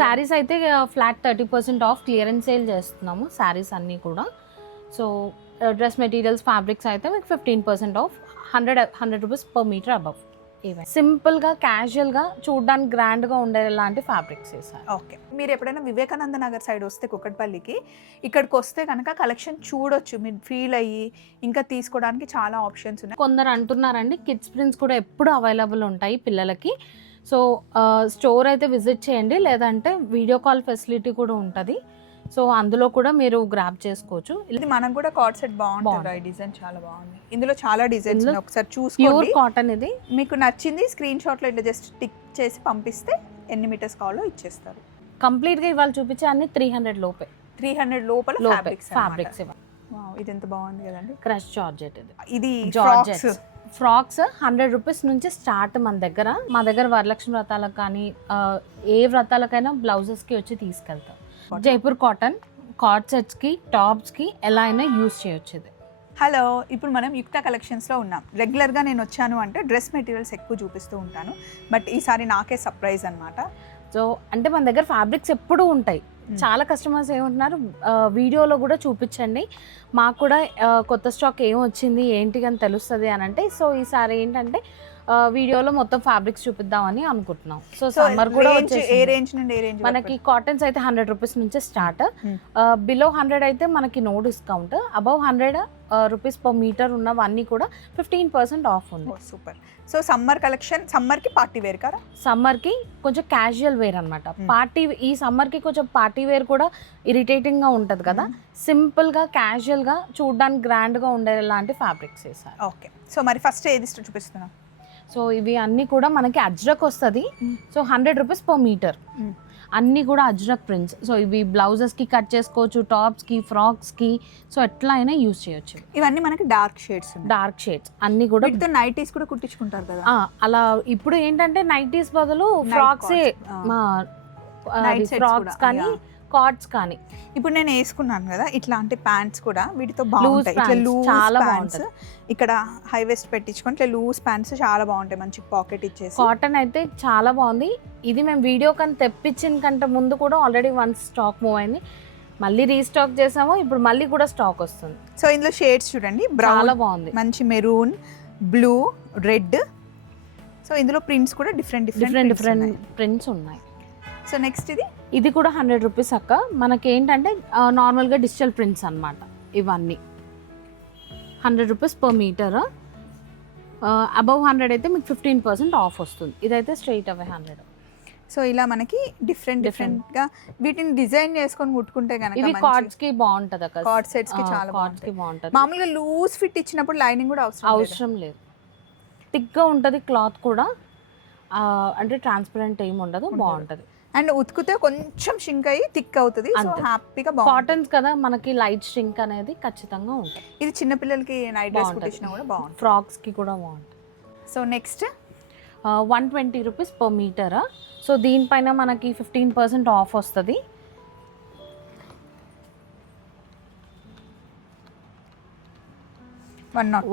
శారీస్ అయితే flat 30% of clearance sale చేస్తున్నాము శారీస్ అన్నీ కూడా. సో డ్రెస్ మెటీరియల్స్ ఫ్యాబ్రిక్స్ అయితే మీకు 15% off, 100 rupees per metre above. సింపుల్గా క్యాజువల్గా చూడడానికి గ్రాండ్గా ఉండేలాంటి ఫ్యాబ్రిక్స్ వేసారు. ఓకే, మీరు ఎప్పుడైనా వివేకానంద నగర్ సైడ్ వస్తే కుకట్పల్లికి, ఇక్కడికి వస్తే కనుక కలెక్షన్ చూడొచ్చు, మీరు ఫీల్ అయ్యి ఇంకా తీసుకోవడానికి చాలా ఆప్షన్స్ ఉన్నాయి. కొందరు అంటున్నారండి కిడ్స్ ప్రింట్స్ కూడా ఎప్పుడు అవైలబుల్ ఉంటాయి పిల్లలకి. సో స్టోర్ అయితే విజిట్ చేయండి, లేదంటే వీడియో కాల్ ఫెసిలిటీ కూడా ఉంటుంది. సో అందులో కూడా మీరు గ్రాబ్ చేసుకోవచ్చు. ఇది మనకు కూడా కార్డ్ సెట్ బాగుంటుంది, ఈ డిజైన్ చాలా బాగుంది. ఇందులో చాలా డిజైన్స్ ఉన్నాయి, ఒకసారి చూసుకోండి. ప్యూర్ కాటన్ ఇది. మీకు నచ్చింది స్క్రీన్ షాట్లో ఇట్లా జస్ట్ టిక్ చేసి పంపిస్తే ఎన్ని మీటర్స్ కావాలో ఇచ్చేస్తారు. కంప్లీట్గా ఇవాళ చూపించే అన్ని 300 లోపే, 300 లోపల ఫ్యాబ్రిక్స్. ఇది ఎంత బాగుంది కదండి, క్రష్ జార్జెట్. ఇది జార్జెట్ ఫ్రాక్స్ 100 రూపీస్ నుంచి స్టార్ట్ మన దగ్గర. మా దగ్గర వరలక్ష్మి వ్రతాలకు కానీ ఏ వ్రతాలకైనా బ్లౌజెస్కి వచ్చి తీసుకెళ్తాం. జైపూర్ కాటన్ కార్డ్ సెట్స్కి టాప్స్కి ఎలా అయినా యూజ్ చేయొచ్చు ఇది. హలో, ఇప్పుడు మనం యుక్త కలెక్షన్స్లో ఉన్నాం. రెగ్యులర్గా నేను వచ్చాను అంటే డ్రెస్ మెటీరియల్స్ ఎక్కువ చూపిస్తూ ఉంటాను, బట్ ఈసారి నాకే సర్ప్రైజ్ అనమాట. సో అంటే మన దగ్గర ఫ్యాబ్రిక్స్ ఎప్పుడూ ఉంటాయి. చాలా కస్టమర్స్ ఏమంటున్నారు వీడియోలో కూడా చూపించండి, మాకు కూడా కొత్త స్టాక్ ఏం వచ్చింది ఏంటి అని తెలుస్తుంది అని అంటే. సో ఈసారి ఏంటంటే వీడియోలో మొత్తం ఫ్యాబ్రిక్స్ చూపిద్దామని అనుకుంటున్నాం. సో సమ్మర్ కూడా మనకి కాటన్స్ అయితే 100 రూపీస్ నుంచి స్టార్ట్, బిలో 100 అయితే మనకి no discount, above 100 rupees per metre ఉన్నవన్నీ కూడా 15% ఆఫ్ ఉంది. సూపర్. సో సమ్మర్ కలెక్షన్, సమ్మర్కి పార్టీ వేర్ కదా, సమ్మర్కి కొంచెం క్యాజువల్ వేర్ అనమాట. పార్టీ ఈ సమ్మర్కి కొంచెం పార్టీ వేర్ కూడా ఇరిటేటింగ్గా ఉంటుంది కదా, సింపుల్గా క్యాజువల్గా చూడడానికి గ్రాండ్గా ఉండేలాంటి ఫ్యాబ్రిక్స్ వేసారు. ఓకే, సో మరి ఫస్ట్ ఏది చూపిస్తున్నాం. సో ఇవి అన్నీ కూడా మనకి అజ్రక్ వస్తుంది. సో 100 రూపీస్ పర్ మీటర్, అన్నీ కూడా అజ్రక్ ప్రింట్స్. సో ఇవి బ్లౌజెస్కి కట్ చేసుకోవచ్చు, టాప్స్కి, ఫ్రాక్స్కి, సో ఎట్లా అయినా యూజ్ చేయొచ్చు. ఇవన్నీ మనకి డార్క్ షేడ్స్ అన్నీ కూడా. నైటీస్ కూడా కుట్టించుకుంటారు కదా అలా. ఇప్పుడు ఏంటంటే నైటీస్ బదులు ఫ్రాక్సే, ఫ్రాక్స్ కానీ కార్డ్స్ కానీ. ఇప్పుడు నేను వేసుకున్నాను కదా ఇట్లాంటి ప్యాంట్స్ కూడా, వీటితో బాగుంటాయి. ఇట్లా లూజ్ చాలా బాగుంటుంది, ఇక్కడ హై వేస్ట్ పెట్టించుకొని ఇట్లా లూజ్ ప్యాంట్స్ చాలా బాగుంటాయి, మంచి పాకెట్ ఇచ్చేసి. కాటన్ అయితే చాలా బాగుంది. ఇది మేము వీడియో కానీ తెప్పించిన కంటే ముందు కూడా ఆల్రెడీ వన్స్ స్టాక్ మూవ్ అయింది, మళ్ళీ రీస్టాక్ చేసాము, ఇప్పుడు మళ్ళీ కూడా స్టాక్ వస్తుంది. సో ఇందులో షేడ్స్ చూడండి, చాలా బాగుంది, మంచి మెరూన్, బ్లూ, రెడ్. సో ఇందులో ప్రింట్స్ కూడా డిఫరెంట్ ప్రింట్స్ ఉన్నాయి. సో నెక్స్ట్ ఇది కూడా 100 రూపీస్ అక్క. మనకి ఏంటంటే నార్మల్గా డిజిటల్ ప్రింట్స్ అనమాట ఇవన్నీ. 100 రూపీస్ పర్ మీటర్, అబవ్ 100 అయితే మీకు 15% ఆఫ్ వస్తుంది. ఇదైతే స్ట్రైట్ అవే 100. సో ఇలా మనకి డిఫరెంట్గా వీటిని డిజైన్ చేసుకొని కుట్టుకుంటే కనుక ఇవి కార్డ్స్ కి బాగుంటది అక్క, కార్డ్ సెట్స్ కి చాలా బాగుంటది. మామూలుగా లూజ్ ఫిట్ ఇచ్చినప్పుడు లైనింగ్ కూడా అవసరం లేదు, థిక్గా ఉంటుంది క్లాత్ కూడా, అంటే ట్రాన్స్పరెంట్ ఏమి ఉండదు, బాగుంటది. అండ్ ఉతికితే కొంచెం షింక్ అయ్యి థిక్ అవుతుంది, సో హ్యాపీగా కాటన్స్ కదా మనకి లైట్ షింక్ అనేది ఖచ్చితంగా ఉంటుంది. ఇది చిన్న పిల్లలకి నైట్ డ్రెస్ కుట్టించినా కూడా బాగుంటుంది, ఫ్రాక్స్ కి కూడా బాగుంటుంది. So next 120 rupees per metre. So దీనిపైన మనకి 15% ఆఫ్ వస్తుంది.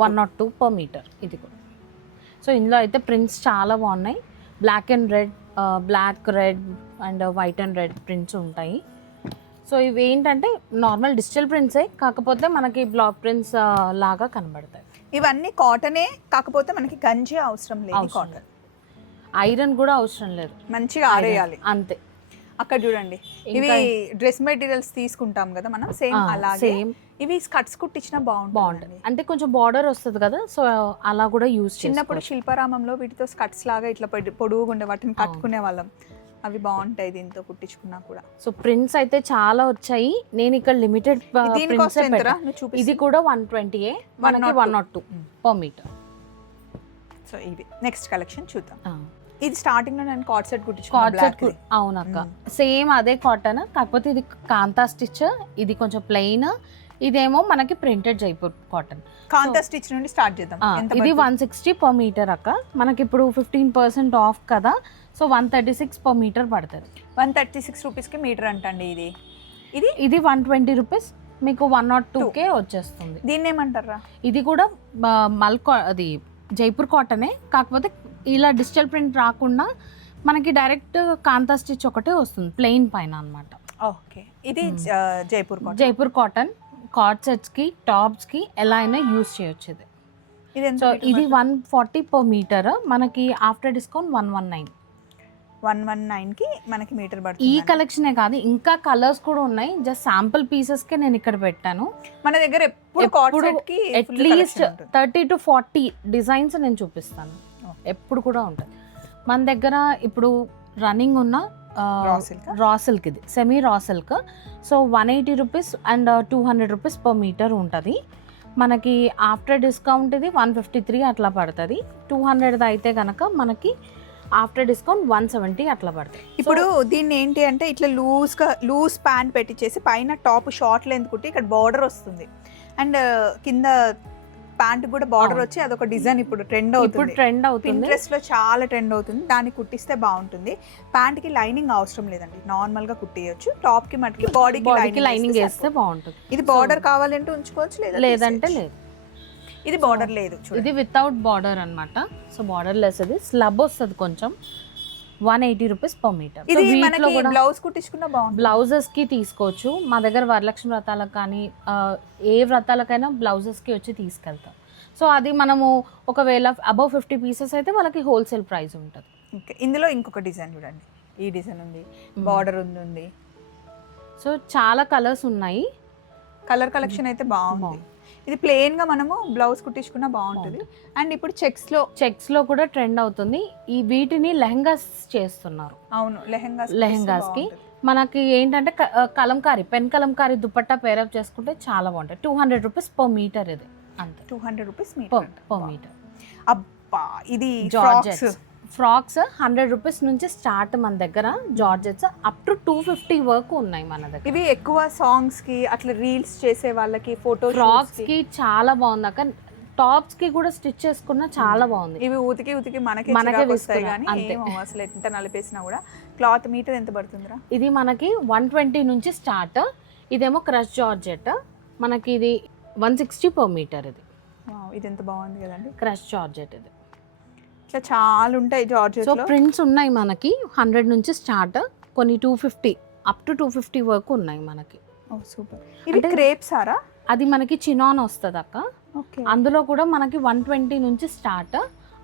One nought two per metre ఇది కూడా. సో ఇందులో అయితే ప్రింట్స్ చాలా బాగున్నాయి, black and red, black, red and white and red prints ఉంటాయి. సో ఇవి ఏంటంటే నార్మల్ డిజిటల్ ప్రింట్సే, కాకపోతే మనకి బ్లాక్ ప్రింట్స్ లాగా కనబడతాయి. ఇవన్నీ కాటనే, కాకపోతే మనకి గంజి అవసరం లేదు, కాటన్ ఐరన్ కూడా అవసరం లేదు, మంచిగా ఆరేయాలి అంతే. అక్కడ చూడండి, ఇవి డ్రెస్ మెటీరియల్స్ తీసుకుంటాం కదా మనం, సేమ్ అలాగే ఇవి స్కర్ట్స్ కుట్టించినా బాగుంటుంది, అంటే కొంచెం బార్డర్ వస్తుంది కదా, సో అలా కూడా యూజ్. చిన్నప్పుడు శిల్పారామంలో వీటితో స్కర్ట్స్ లాగా ఇట్లా పొడుగుగా ఉండే వాటిని కట్టుకునే వాళ్ళం, అవి బాగుంటాయి దీంతో కుట్టించుకున్నా కూడా. సో ప్రింట్స్ అయితే చాలా వచ్చాయి. నేను ఇక్కడ లిమిటెడ్ ఇది కూడా 120, మనకి 102 పర్ మీటర్. సో ఇది నెక్స్ట్ కలెక్షన్ చూద్దాం. ఇది స్టార్టింగ్ లో నేను కార్డ్ సెట్ కుట్టించుకున్నాను. అవునక్క, సేమ్ అదే కాటన్, కాకపోతే ఇది కాంతా స్టిచ్, ఇది కొంచెం ప్లెయిన్, ఇదేమో మనకి ప్రింటెడ్ జైపూర్ కాటన్. కాంతా స్టిచ్ నుండి స్టార్ట్ చేద్దాం. ఇది 160 పర్ మీటర్ అక్క, మనకి ఇప్పుడు 15% ఆఫ్ కదా, సో 136 పర్ మీటర్ పడుతుంది. 136 రూపీస్కి మీటర్ అంటండి. ఇది 120 రూపీస్, మీకు 102కే వచ్చేస్తుంది. దీన్ని ఏమంటారా? ఇది కూడా అది జైపూర్ కాటనే, కాకపోతే ఇలా డిజిటల్ ప్రింట్ రాకుండా మనకి డైరెక్ట్ కాంతా స్టిచ్ ఒకటే వస్తుంది ప్లెయిన్ పైన అన్నమాట. ఓకే, ఇది Jaipur cotton. Jaipur cotton coord సెట్స్కి టాప్స్కి ఎలా అయినా యూస్ చేయొచ్చు ఇది. సో ఇది 140 పర్ మీటర్, మనకి ఆఫ్టర్ డిస్కౌంట్ 119. 119కి మనకి మీటర్ పడుతుంది. ఈ కలెక్షనే కాదు ఇంకా కలర్స్ కూడా ఉన్నాయి, జస్ట్ శాంపుల్ పీసెస్కే నేను ఇక్కడ పెట్టాను. మన దగ్గర ఎప్పుడు అట్లీస్ట్ 30 to 40 డిజైన్స్ నేను చూపిస్తాను, ఎప్పుడు కూడా ఉంటుంది మన దగ్గర. ఇప్పుడు రన్నింగ్ ఉన్న రా సిల్క్, ఇది semi raw silk. So 180 rupees and 200 rupees per metre ఉంటుంది మనకి. ఆఫ్టర్ డిస్కౌంట్ ఇది 153 అట్లా పడుతుంది. 200 అయితే కనుక మనకి ఆఫ్టర్ డిస్కౌంట్ 170 అట్లా పడుతుంది. ఇప్పుడు దీన్ని ఏంటి అంటే ఇట్లా లూజ్ ప్యాంట్ పెట్టించేసి పైన టాప్ షార్ట్ లెంత్ కుట్టి ఇక్కడ బార్డర్ వస్తుంది, అండ్ కింద ప్యాంట్ కూడా బార్డర్ వచ్చి అదొక డిజైన్ ఇప్పుడు ట్రెండ్ అవుతుంది. Pinterest లో చాలా ట్రెండ్ అవుతుంది, దాన్ని కుట్టిస్తే బాగుంటుంది. ప్యాంట్ కి లైనింగ్ అవసరం లేదండి, నార్మల్ గా కుట్టియచ్చు. టాప్ కి మటుకి బాడీకి లైనింగ్ వేస్తే బాగుంటుంది. ఇది బార్డర్ కావాలంటే ఉంచుకోవచ్చు, లేదంటే లేదు. ఇది బార్డర్ లేదు, ఇది వితౌట్ బార్డర్ అన్నమాట. సో బార్డర్ లెస్, ఇది స్లబ్ వస్తుంది కొంచెం. 180 రూపీస్ పర్ మీటర్. ఇది మనకి బ్లౌజ్ కుట్టించుకున్న బాగుంటుంది. బ్లౌజెస్ కి తీసుకోవచ్చు మా దగ్గర, వరలక్ష్మి వ్రతాలకు కానీ ఏ వ్రతాలకైనా బ్లౌజెస్ కి వచ్చి తీసుకెళ్తాం. సో అది మనము ఒకవేళ అబౌవ్ 50 పీసెస్ అయితే వాళ్ళకి హోల్సేల్ ప్రైస్ ఉంటుంది. ఓకే, ఇందులో ఇంకొక డిజైన్ చూడండి, ఈ డిజైన్ ఉంది, బార్డర్ ఉంది. సో చాలా కలర్స్ ఉన్నాయి, కలర్ కలెక్షన్ అయితే బాగుంది. ఇది ప్లెయిన్ గా మనము బ్లౌజ్ కుట్టించుకున్నా బాగుంటుంది. అండ్ ఇప్పుడు చెక్స్ లో కూడా ట్రెండ్ అవుతుంది. ఈ వీటిని లెహంగాస్ చేస్తున్నారు. అవును, లెహంగాస్ కి మనకి ఏంటంటే కలంకారీ, పెన్ కలంకారీ దుపట్టా పేరప్ చేసుకుంటే చాలా బాగుంటాయి. 200 రూపీస్ పర్ మీటర్, ఇది అంతే. 200 రూపీస్ పర్ మీటర్. అబ్బా, ఇది ఫ్రాక్స్ 100 రూపీస్ నుంచి స్టార్ట్ మన దగ్గర. జార్జెట్స్ అప్ టు 250 వరకు ఉన్నాయి మన దగ్గర. ఇవి ఎక్కువ సాంగ్స్ కి అట్లా రీల్స్ చేసే వాళ్ళకి, ఫోటో ఫ్రాక్స్ కి చాలా బాగుంది అక్క. టాప్స్ కి కూడా స్టిచ్ చేసుకున్నా చాలా బాగుంది. ఇవి ఉతికి మనకే వస్తాయి కానీ అసలు ఎంత నలిపేసినా కూడా. క్లాత్ మీటర్ ఎంత పడుతుందిరా? ఇది మనకి 120 నుంచి స్టార్ట్. ఇదేమో క్రష్ జార్జెట్, మనకి ఇది 160 పర్ మీటర్. ఇది ఎంత బాగుంది కదండి, క్రష్ జార్జెట్. ఇది ఇట్లా చాలా ఉంటాయి జార్జెట్. సో ప్రింట్స్ ఉన్నాయి మనకి 100 నుంచి స్టార్ట్, కొన్ని 250 అప్ టు 250 వరకు ఉన్నాయి మనకి. సూపర్. ఇది క్రేప్ సారా? అది మనకి చినాన్ వస్తుంది అక్క. అందులో కూడా మనకి 120 నుంచి స్టార్ట్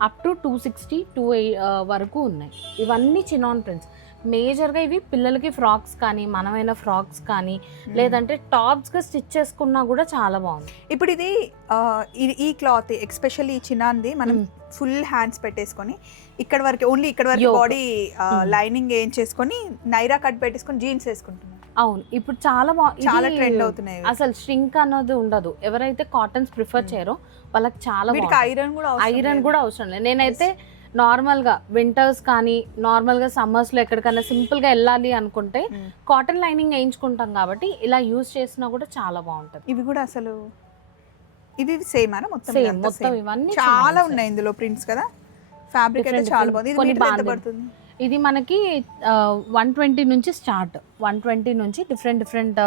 అప్ టు 260 వరకు ఉన్నాయి. ఇవన్నీ చినాన్ ప్రింట్స్. మేజర్గా ఇవి పిల్లలకి ఫ్రాక్స్ కానీ, మనమైన ఫ్రాక్స్ కానీ, లేదంటే టాప్స్గా స్టిచ్ చేసుకున్నా కూడా చాలా బాగుంది. ఇప్పుడు ఇది ఈ క్లాత్ ఎస్పెషల్లీ ఈ చినాన్ది మనం ఫుల్ హ్యాండ్స్ పెట్టేసుకొని ఇక్కడ వరకు బాడీ లైనింగ్ ఏం చేసుకొని నైరా కట్ పెట్టేసుకొని జీన్స్ వేసుకుంటున్నాం. అవును, ఇప్పుడు చాలా చాలా ట్రెండ్ అవుతున్నాయి. అసలు ష్రింక్ అన్నది ఉండదు. ఎవరైతే కాటన్స్ ప్రిఫర్ చేయరో వాళ్ళకి చాలా ఐరన్ కూడా అవసరం లేదు. నేనైతే నార్మల్గా వింటర్స్ కానీ నార్మల్గా సమ్మర్స్లో ఎక్కడికైనా సింపుల్గా వెళ్ళాలి అనుకుంటే కాటన్ లైనింగ్ వేయించుకుంటాం కాబట్టి ఇలా యూజ్ చేసినా కూడా చాలా బాగుంటుంది. ఇవి కూడా అసలు ఇవి సేమ్ మొత్తం ఇవన్నీ చాలా ఉన్నాయి ఇందులో ప్రింట్స్ కదా. ఫ్యాబ్రిక్ అయితే చాలా బాగుంది. ఇది ఎంత పడుతుంది? ఇది మనకి 120 నుంచి స్టార్ట్. 120 నుంచి డిఫరెంట్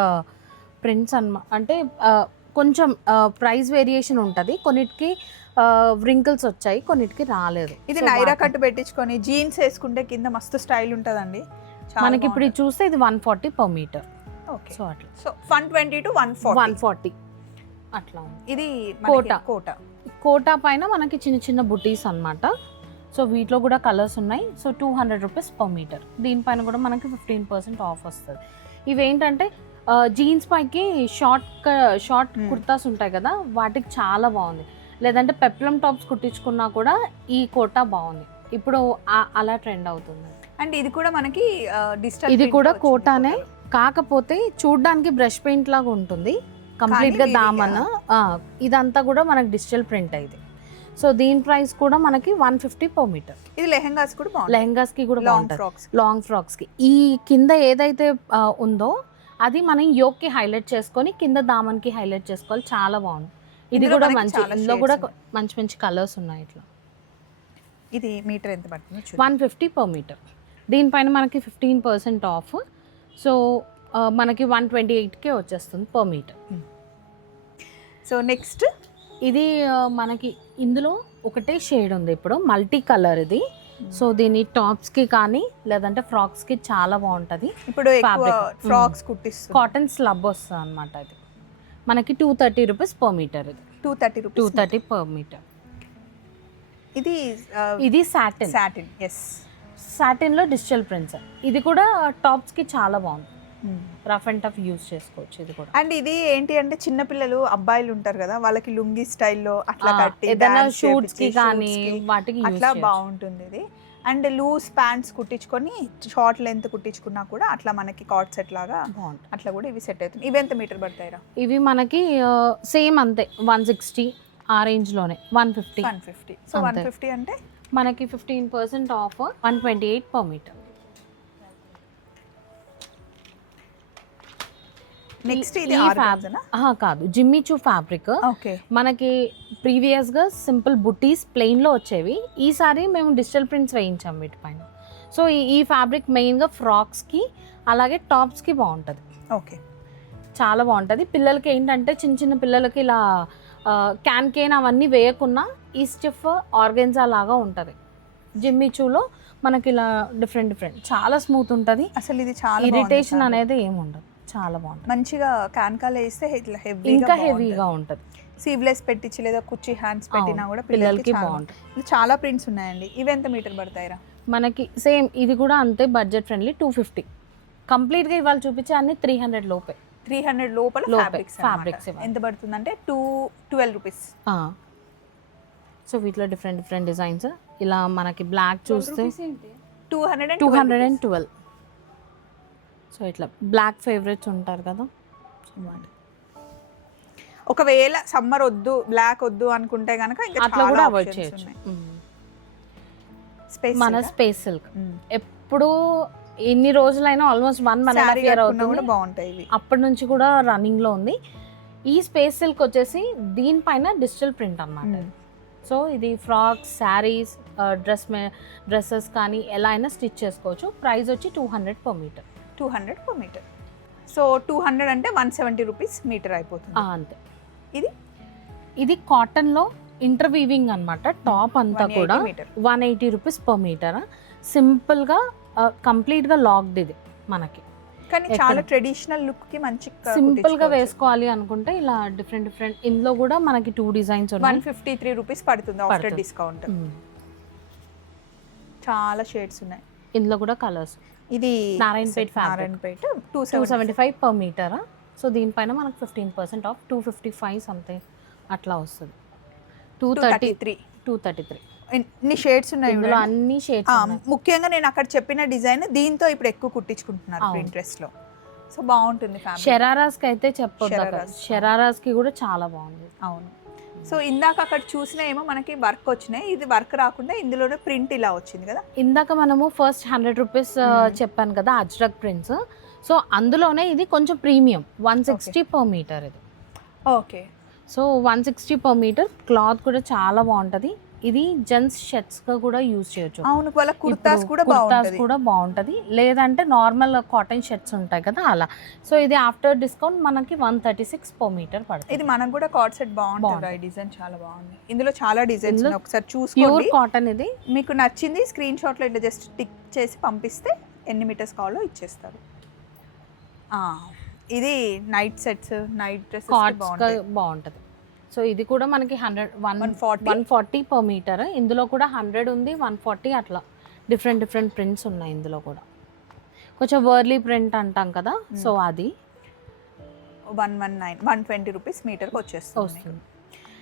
ప్రింట్స్ అంటే కొంచెం ప్రైస్ వేరియేషన్ ఉంటుంది. కొన్నిటికి వ్రింకిల్స్ వచ్చాయి, కొన్నిటికి రాలేదు. ఇది నైరా కట్ పెట్టించుకొని జీన్స్ వేసుకుంటే కింద మస్తు స్టైల్ ఉంటుందండి. మనకి ఇప్పుడు చూస్తే ఇది 140 పర్ మీటర్. ఓకే, సో అట్లా 120 to 140 అట్లా. ఇది కోటా పైన మనకి చిన్న బుటీస్ అన్నమాట. సో వీటిలో కూడా కలర్స్ ఉన్నాయి. So 200 rupees per metre. దీనిపైన కూడా మనకి 15% ఆఫ్ వస్తుంది. ఇవేంటంటే జీన్స్ పైకి షార్ట్ కుర్తాస్ ఉంటాయి కదా, వాటికి చాలా బాగుంది. లేదంటే పెప్లం టాప్స్ కుట్టించుకున్నా కూడా ఈ కోటా బాగుంది. ఇప్పుడు అలా ట్రెండ్ అవుతుంది. అండ్ ఇది కూడా మనకి డిజిటల్, ఇది కూడా కోటానే, కాకపోతే చూడ్డానికి బ్రష్ పెయింట్ లాగా ఉంటుంది కంప్లీట్ గా. దామన్ ఇదంతా కూడా మనకి డిజిటల్ ప్రింట్ అయింది. సో దీని ప్రైస్ కూడా మనకి 150 పర్ మీటర్. ఇది లెహంగాస్ కూడా బాగుంటుంది, లాంగ్ ఫ్రాక్స్ కి. ఈ కింద ఏదైతే ఉందో అది మనం యోక్ కి హైలైట్ చేసుకొని కింద దామన్ కి హైలైట్ చేసుకోవాలి. చాలా బాగుంది. ఇది కూడా ఇందులో కూడా మంచి కలర్స్ ఉన్నాయి. ఇట్లా ఇది మీటర్ ఎంత పడుతుంది? 150 పర్ మీటర్. దీనిపైన మనకి 15% ఆఫ్. సో మనకి 128కే వచ్చేస్తుంది పర్ మీటర్. సో నెక్స్ట్ ఇది మనకి ఇందులో ఒకటే షేడ్ ఉంది ఇప్పుడు, మల్టీ కలర్. ఇది సో దీని టాప్స్కి కానీ లేదంటే ఫ్రాక్స్కి చాలా బాగుంటుంది. ఇప్పుడు Fabric. ఫ్రాక్స్ కుట్టిస్తుంది. కాటన్ స్లబ్ వస్తుంది అనమాట. అది మనకి 230 రూపీస్ పర్ మీటర్. ఇది 230 రూపీస్. 230 per metre. ఇది ఇది సాటిన్. Satin, yes. సాటిన్లో డిజిటల్ ప్రింట్స్. ఇది కూడా టాప్స్కి చాలా బాగుంది. రఫ్ అండ్ టఫ్ యూజ్ చేసుకోవచ్చు ఇది కూడా. అండ్ ఇది ఏంటి అంటే చిన్న పిల్లలు అబ్బాయిలు ఉంటారు కదా, వాళ్ళకి లుంగి స్టైల్లో అట్లా కట్టి ఏదైనా dance షూట్స్ కి చేపించి, కానీ shoots కి వాటికి అట్లా బాగుంటుంది ఇది. అండ్ లూజ్ ప్యాంట్స్ కుట్టించుకొని షార్ట్ లెంత్ కుట్టించుకున్నా కూడా అట్లా మనకి కార్డ్ సెట్ లాగా బాగుంటుంది. అట్లా కూడా ఇవి సెట్ అవుతుంది. ఇవి ఎంత మీటర్ పడతాయిరా? ఇవి మనకి సేమ్ అంతే 160 ఆ రేంజ్లోనే. 150. 150. సో అంతే. 150 అంటే మనకి 15% ఆఫ్ 128 పర్ మీటర్. నెక్స్ట్ ఇది కాదు, జిమ్మిచూ ఫ్యాబ్రిక్. ఓకే. మనకి ప్రీవియస్గా సింపుల్ బుటీస్ ప్లెయిన్లో వచ్చేవి. ఈసారి మేము డిజిటల్ ప్రింట్స్ వేయించాం వీటిపైన. సో ఈ ఫ్యాబ్రిక్ మెయిన్గా ఫ్రాక్స్కి అలాగే టాప్స్కి బాగుంటుంది. ఓకే, చాలా బాగుంటుంది. పిల్లలకి ఏంటంటే చిన్న చిన్న పిల్లలకి ఇలా క్యాన్ అవన్నీ వేయకున్నా ఈ స్టిఫ్ ఆర్గెన్జా లాగా ఉంటుంది. జిమ్మిచూలో మనకి ఇలా డిఫరెంట్ చాలా స్మూత్ ఉంటుంది. అసలు ఇది చాలా ఇరిటేషన్ అనేది ఏముండదు. చాలా బాగుంటుంది. మంచిగా క్యాన్కాలు వేస్తే ఇట్లా ఇంకా హెవీగా ఉంటుంది. సీవ్లెస్ పెట్టించి లేదా కుర్చీ హ్యాండ్స్ పెట్టినా కూడా పిల్లలకి బాగుంటుంది. చాలా ప్రింట్స్ ఉన్నాయండి. ఇవి ఎంత మీటర్ పడతాయిరా? మనకి సేమ్ ఇది కూడా అంతే, బడ్జెట్ ఫ్రెండ్లీ. 250 కంప్లీట్గా ఇవాళ చూపించే అన్ని 300 లోపే. 300 లోపల ఫ్యాబ్రిక్స్. ఎంత పడుతుంది అంటే 12 రూపీస్. సో వీటిలో డిఫరెంట్ డిజైన్స్. ఇలా మనకి బ్లాక్ చూస్తే 212. సో ఇట్లా బ్లాక్ ఫేవరెట్స్ ఉంటారు కదా, ఒకవేళ సమ్మర్ వద్దు బ్లాక్ వద్దు అనుకుంటే కనుక అట్లా కూడా అవాయిడ్ చేయొచ్చు. మన స్పేస్ సిల్క్ ఎప్పుడు ఎన్ని రోజులైనా ఆల్మోస్ట్ 1 1.5 year అవుతుంది. బాగుంటాయి. అప్పటి నుంచి కూడా రన్నింగ్ లో ఉంది. ఈ స్పేస్ సిల్క్ వచ్చేసి దీనిపైన డిజిటల్ ప్రింట్ అన్నమాట. సో ఇది ఫ్రాక్స్, శారీస్, డ్రెస్సెస్ కానీ ఎలా అయినా స్టిచ్ చేసుకోవచ్చు. ప్రైస్ వచ్చి 200 per metre. 200 per metre. So 200 అంటే 170 రూపీస్ మీటర్ అయిపోతుంది. అంతే. ఇది కాటన్లో ఇంటర్వీవింగ్ అనమాట. టాప్ అంతా కూడా 180 రూపీస్ పర్ మీటర్. సింపుల్గా కంప్లీట్గా లాక్డ్ ఇది మనకి. కానీ చాలా ట్రెడిషనల్ లుక్ కి మంచి సింపుల్ గా వేసుకోవాలి అనుకుంటే ఇలా డిఫరెంట్ ఇందులో కూడా మనకి 2 డిజైన్స్ ఉన్నాయి. 153 రూపీస్ పడుతుంది ఆఫ్టర్ డిస్కౌంట్. చాలా షేడ్స్ ఉన్నాయి. ఇందులో కూడా కలర్స్. ఇది Narayanpet fabric 275 per metre. So దీనిపైన మనకు 15% ఆఫ్ 255 సంథింగ్ అట్లా వస్తుంది. 233 ఎన్ని షేడ్స్ ఉన్నాయి ఇందులో, అన్ని షేడ్స్. ముఖ్యంగా నేను అక్కడ చెప్పిన డిజైన్ దీంతో ఇప్పుడు ఎక్కువ కుట్టించుకుంటున్నారు ప్రింట్రెస్ట్ లో. సో బాగుంటుంది. షరారాస్ కి అయితే చెప్పొద్దు, షరారాస్ కి కూడా చాలా బాగుంది. అవును. సో ఇందాక అక్కడ చూసిన ఏమో మనకి వర్క్ వచ్చినాయి, ఇది వర్క్ రాకుండా ఇందులోనే ప్రింట్ ఇలా వచ్చింది కదా. ఇందాక మనము ఫస్ట్ 100 రూపీస్ చెప్పాను కదా అజ్రక్ ప్రింట్స్. సో అందులోనే ఇది కొంచెం ప్రీమియం 160 పర్ మీటర్ ఇది. Okay. So 160 per metre. Cloth కూడా చాలా బాగుంటుంది. ఇది జెంట్స్ షర్ట్స్ గా కూడా యూజ్ చేయొచ్చు. అవును, వాళ్ళ కుర్తాస్ కూడా బాగుంటది. లేదంటే నార్మల్ కాటన్ షర్ట్స్ ఉంటాయి కదా అలా. సో ఇది ఆఫ్టర్ డిస్కౌంట్ మనకి 136 పర్ మీటర్ పడుతుంది. ఇది మనకు కూడా కార్డ్ సెట్ బాగుంటుంది. ఈ డిజైన్ చాలా బాగుంది. ఇందులో చాలా డిజైన్స్ ఉన్నాయి, ఒకసారి చూసుకోండి. ప్యూర్ కాటన్ ఇది. మీకు నచ్చింది స్క్రీన్ షాట్ లో ఇట్లా జస్ట్ టిక్ చేసి పంపిస్తే ఎన్ని మీటర్స్ కావాలో ఇచ్చేస్తారు. ఇది నైట్ సెట్స్, నైట్ డ్రెస్సెస్ బాగుంటది. సో ఇది కూడా మనకి 140 పర్ మీటర్. ఇందులో కూడా 100 ఉంది, 140 అట్లా డిఫరెంట్ ప్రింట్స్ ఉన్నాయి. ఇందులో కూడా కొంచెం వర్లీ ప్రింట్ అంటాం కదా, సో అది 120 రూపీస్ మీటర్కి వచ్చేస్తుంది.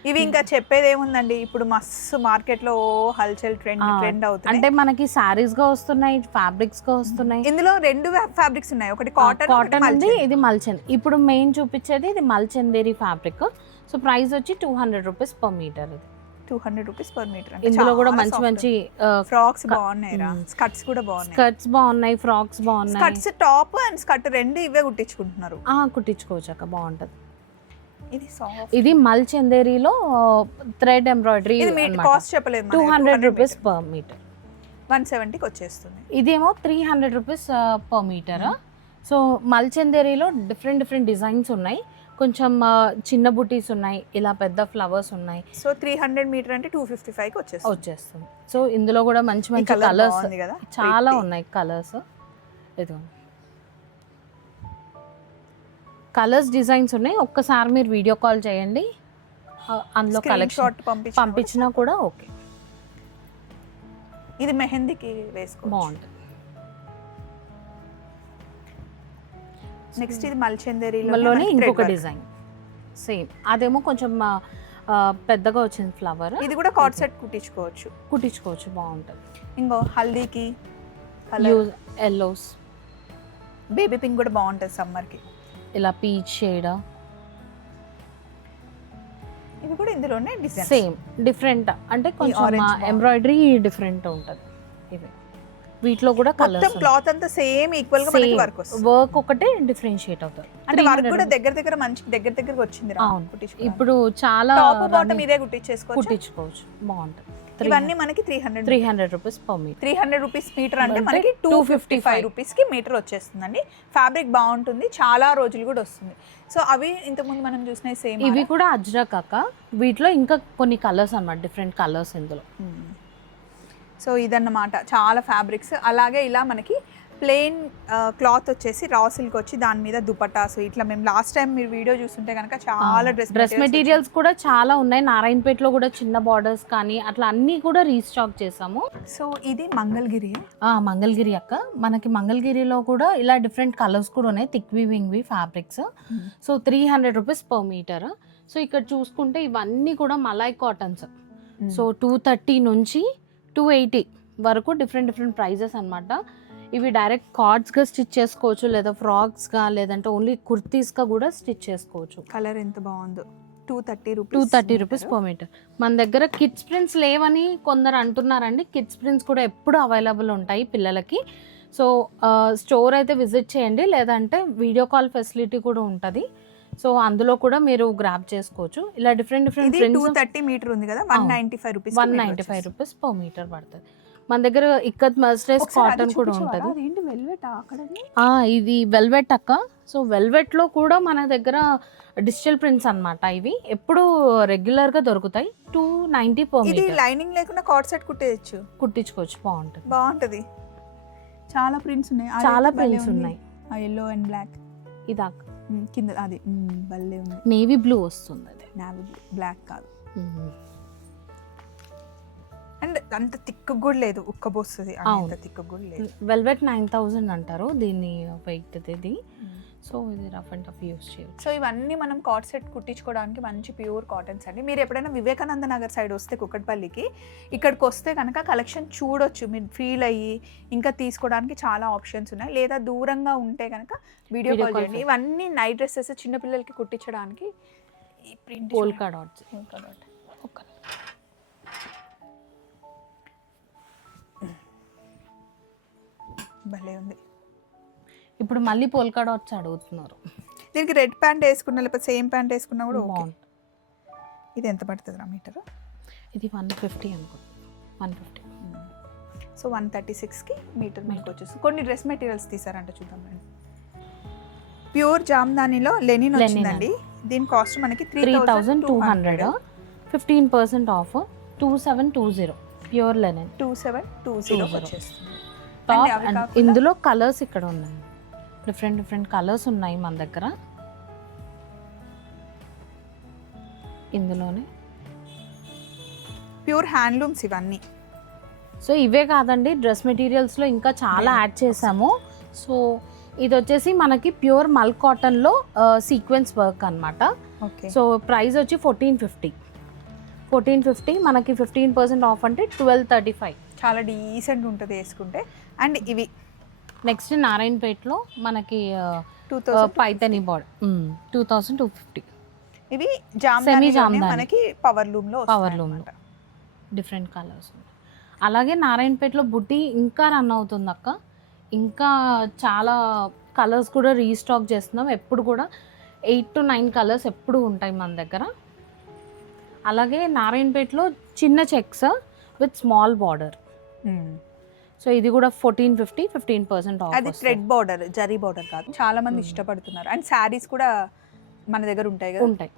ఇవి ఇంకా చెప్పేది ఏముందండి, ఇప్పుడు మస్తు మార్కెట్లో హల్చల్ ట్రెండ్ అవుతుంది. అంటే మనకి సారీస్ గా వస్తున్నాయి, ఫ్యాబ్రిక్స్ గా వస్తున్నాయి. ఇందులో 2 ఫ్యాబ్రిక్స్ ఉన్నాయి, ఒకటి కాటన్ ఉంది, ఇది మల్చంద్. ఇప్పుడు మెయిన్ చూపించేది ఇది మల్చందేరి ఫ్యాబ్రిక్. సో ప్రైస్ వచ్చి 200 రూపీస్ పర్ మీటర్. ఇది 200 రూపీస్ పర్ మీటర్. ఇందులో కూడా మంచి ఫ్రాక్స్ బాగున్నాయి, స్కర్ట్స్ కూడా బాగున్నాయి. స్కర్ట్స్ బాగున్నాయి, ఫ్రాక్స్ బాగున్నాయి. స్కర్ట్స్ టాప్ అండ్ స్కర్ట్ రెండు ఇవే కుట్టించుకుంటున్నారు. కుట్టించుకోవచ్చు అక్క, బాగుంటది. ఇది మల్చందేరిలో థ్రెడ్ ఎంబ్రాయిడరీ. కాస్ట్ చెప్పలేదు. 200 రూపీస్ పర్ మీటర్. 170కి వచ్చేస్తుంది. ఇదేమో 300 రూపీస్ పర్ మీటర్. సో మల్చందేరిలో డిఫరెంట్ డిజైన్స్ ఉన్నాయి. కొంచెం చిన్న బుటీస్ ఉన్నాయి, ఇలా పెద్ద ఫ్లవర్స్ ఉన్నాయి. సో 300 మీటర్ అంటే 255కి వచ్చేస్తుంది. సో ఇందులో కూడా మంచి మంచి కలర్స్ చాలా ఉన్నాయి. కలర్స్ ఇదిగో కలర్స్ డిజైన్స్ ఉన్నాయి. ఒక్కసారి మీరు వీడియో కాల్ చేయండి, అందులో కలెక్షన్ పంపించినా కూడా ఓకే. ఇది మెహందీకి వేసుకో బాగుంటుంది. నెక్స్ట్ ఇది మల్చందరిలోనే మళ్ళీ ఇంకొక డిజైన్ సేమ్, అదేమో కొంచెం పెద్దగా వచ్చింది ఫ్లవర్. ఇది కూడా కార్డ్ సెట్ కుట్టించుకోవచ్చు, బాగుంటుంది. ఇంకో హల్దీకి ఎల్లోస్, బేబీ పింక్ కూడా బాగుంటుంది సమ్మర్కి. ఇలా పీచ్ షేడ్, ఇవి కూడా ఇందులోనే డిజైన్ సేమ్ డిఫరెంట్, అంటే కొంచెం ఎంబ్రాయిడరీ డిఫరెంట్ ఉంటుంది. ఇవి వీటిలో కూడా కలర్స్, క్లాత్ అంతా సేమ్ ఈక్వల్ గా మనకి వర్క్ వస్తుంది. వర్క్ ఒకటే డిఫరెన్షియేట్ అవుతుంది. అంటే వర్క్ కూడా దగ్గర మంచి దగ్గరకి వచ్చింది. ఇప్పుడు చాలా టాప్ బాటమ్ ఇదే కుట్టించుకోవచ్చు, బాగుంటుంది. ఇవన్నీ మనకి 300 rupees per metre. 300 rupees metre అంటే మనకి 255 రూపీస్కి మీటర్ వచ్చేస్తుందండి. ఫ్యాబ్రిక్ బాగుంటుంది, చాలా రోజులు కూడా వస్తుంది. సో అవి ఇంతకుముందు మనం చూసిన సేమ్, ఇవి కూడా అజ్రక్ అక్క. వీటిలో ఇంకా కొన్ని కలర్స్ అన్నమాట, డిఫరెంట్ కలర్స్ ఇందులో. సో ఇదన్నమాట చాలా ఫ్యాబ్రిక్స్. అలాగే ఇలా మనకి ప్లెయిన్ క్లాత్ వచ్చేసి రా సిల్క్ వచ్చి దాని మీద దుపట్టాస్ ఇట్లా. మేము లాస్ట్ టైం మీరు వీడియో చూస్తుంటే కనుక చాలా డ్రెస్ మెటీరియల్స్ కూడా చాలా ఉన్నాయి. నారాయణపేటలో కూడా చిన్న బార్డర్స్ కానీ అట్లా అన్నీ కూడా రీస్టాక్ చేసాము. సో ఇది మంగళగిరి. మంగళగిరి అక్క. మనకి మంగళగిరిలో కూడా ఇలా డిఫరెంట్ కలర్స్ కూడా ఉన్నాయి, థిక్ వీవింగ్వి fabrics. So 300 rupees per metre. So ఇక్కడ చూసుకుంటే ఇవన్నీ కూడా మలాయ్ కాటన్స్. సో 230 నుంచి 280 వరకు డిఫరెంట్ ప్రైజెస్ అన్నమాట. ఇవి డైరెక్ట్ కార్డ్స్గా స్టిచ్ చేసుకోవచ్చు, లేదా ఫ్రాక్స్గా, లేదంటే ఓన్లీ కుర్తీస్గా కూడా స్టిచ్ చేసుకోవచ్చు. కలర్ ఎంత బాగుందో. 230 రూపీస్ పర్ మీటర్. మన దగ్గర కిడ్స్ ప్రింట్స్ లేవని కొందరు అంటున్నారండి. కిడ్స్ ప్రింట్స్ కూడా ఎప్పుడు అవైలబుల్ ఉంటాయి పిల్లలకి. సో స్టోర్ అయితే విజిట్ చేయండి, లేదంటే వీడియో కాల్ ఫెసిలిటీ కూడా ఉంటుంది. సో అందులో కూడా మీరు గ్రాబ్ చేసుకోవచ్చు. ఇలా డిఫరెంట్ 230 మీటర్ ఉంది కదా, 195 రూపీస్. 195 రూపీస్ పర్ మీటర్ పడుతుంది. మన దగ్గర ఇక్కత్ మర్సరైజ్ కాటన్ కూడా ఉంటుంది. ఇది వెల్వెట్ అక్క. సో వెల్వెట్ లో కూడా మన దగ్గర డిజిటల్ ప్రింట్స్ అన్నమాట. ఇవి ఎప్పుడు రెగ్యులర్ గా దొరుకుతాయి. 290 పర్ మీటర్. లైనింగ్ లేకుండా కార్డ్ సెట్ కుట్టించుకోవచ్చు, బాగుంటది. చాలా ప్రింట్స్ ఉన్నాయి. yellow and black. ఇదా కింద అది భలే ఉంది. నేవీ బ్లూ వస్తుంది, అది నేవీ బ్లూ, బ్లాక్ కాదు. అండ్ అంత థిక్ కూడా లేదు, ఉక్కబోస్తుంది. అంత థిక్ కూడా లేదు. వెల్వెట్ 9000 అంటారు దీన్ని వెయిట్ ఇది. సో ఇది రఫ్ అండ్ టఫ్ యూస్ చేయొచ్చు. సో ఇవన్నీ మనం కార్డ్ సెట్ కుట్టించుకోవడానికి మంచి ప్యూర్ కాటన్స్ అండి. మీరు ఎప్పుడైనా వివేకానంద నగర్ సైడ్ వస్తే కుక్కట్పల్లికి, ఇక్కడికి వస్తే కనుక కలెక్షన్ చూడొచ్చు, మీరు ఫీల్ అయ్యి ఇంకా తీసుకోవడానికి చాలా ఆప్షన్స్ ఉన్నాయి. లేదా దూరంగా ఉంటే కనుక వీడియో కాల్ చేయండి. ఇవన్నీ నైట్ డ్రెస్సెస్ చిన్నపిల్లలకి కుట్టించడానికి. ఈ ప్రింట్ పోల్కా డాట్స్ భలే ఉంది. ఇప్పుడు మళ్ళీ పోల్కా డాట్స్ అడుగుతున్నారు. దీనికి రెడ్ ప్యాంట్ వేసుకున్నా, లేకపోతే సేమ్ ప్యాంట్ వేసుకున్నా కూడా బాగుంటుంది. ఇది ఎంత పడుతుంది రా మీటర్? ఇది 150 అనుకో. 150. సో 136కి మీటర్ మీకు వచ్చేస్తుంది. కొన్ని డ్రెస్ మెటీరియల్స్ తీసారంట, చూద్దాం రండి. ప్యూర్ జామ్దానిలో లెనిన్ వచ్చిందండి. దీని కాస్ట్ మనకి 3200. 15% ఆఫ్. 2720 pure linen. 2720 వచ్చేస్తుంది. ఇందులో కలర్స్ ఇక్కడ ఉన్నాయి, డిఫరెంట్ కలర్స్ ఉన్నాయి మన దగ్గర. ఇందులోనే ప్యూర్ హ్యాండ్లూమ్స్ ఇవన్నీ. సో ఇవే కాదండి, డ్రెస్ మెటీరియల్స్లో ఇంకా చాలా యాడ్ చేసాము. సో ఇది వచ్చేసి మనకి ప్యూర్ మల్ కాటన్లో సీక్వెన్స్ వర్క్ అనమాట. సో ప్రైస్ వచ్చి 1450. మనకి 15% ఆఫ్ అంటే 1235. చాలా డీసెంట్ ఉంటుంది వేసుకుంటే. అండ్ ఇవి నెక్స్ట్ నారాయణపేటలో మనకి పైతని బార్డర్ 2250. ఇవి జామ్దాని మనకి పవర్ లూమ్లో డిఫరెంట్ కలర్స్. అలాగే నారాయణపేటలో బుట్టి ఇంకా రన్ అవుతుంది అక్క. ఇంకా చాలా కలర్స్ కూడా రీస్టాక్ చేస్తున్నాం. ఎప్పుడు కూడా 8 to 9 కలర్స్ ఎప్పుడు ఉంటాయి మన దగ్గర. అలాగే నారాయణపేటలో చిన్న checks with small border. So ఇది కూడా 1450, 15% ఆఫ్. అది థ్రెడ్ బార్డర్, జరీ బార్డర్ కాదు. చాలా మంది ఇష్టపడుతున్నారు. అండ్ శారీస్ కూడా మన దగ్గర ఉంటాయి కదా. ఉంటాయి.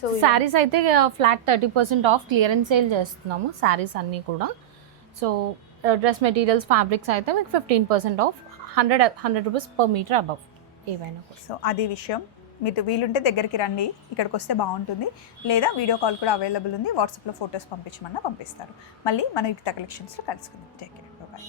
సో శారీస్ అయితే ఫ్లాట్ 30% ఆఫ్ క్లియరెన్స్ సేల్ చేస్తున్నాము శారీస్ అన్నీ కూడా. సో డ్రెస్ మెటీరియల్స్ ఫ్యాబ్రిక్స్ అయితే మీకు 15% off, 100 rupees per metre above ఏవైనా. సో అది విషయం. మీరు వీలుంటే దగ్గరికి రండి, ఇక్కడికి వస్తే బాగుంటుంది. లేదా వీడియో కాల్ కూడా అవైలబుల్ ఉంది, వాట్సాప్లో ఫొటోస్ పంపించమన్నా పంపిస్తారు. మళ్ళీ మన యుక్త కలెక్షన్స్లో కలుసుకుందాం. Take care, bye.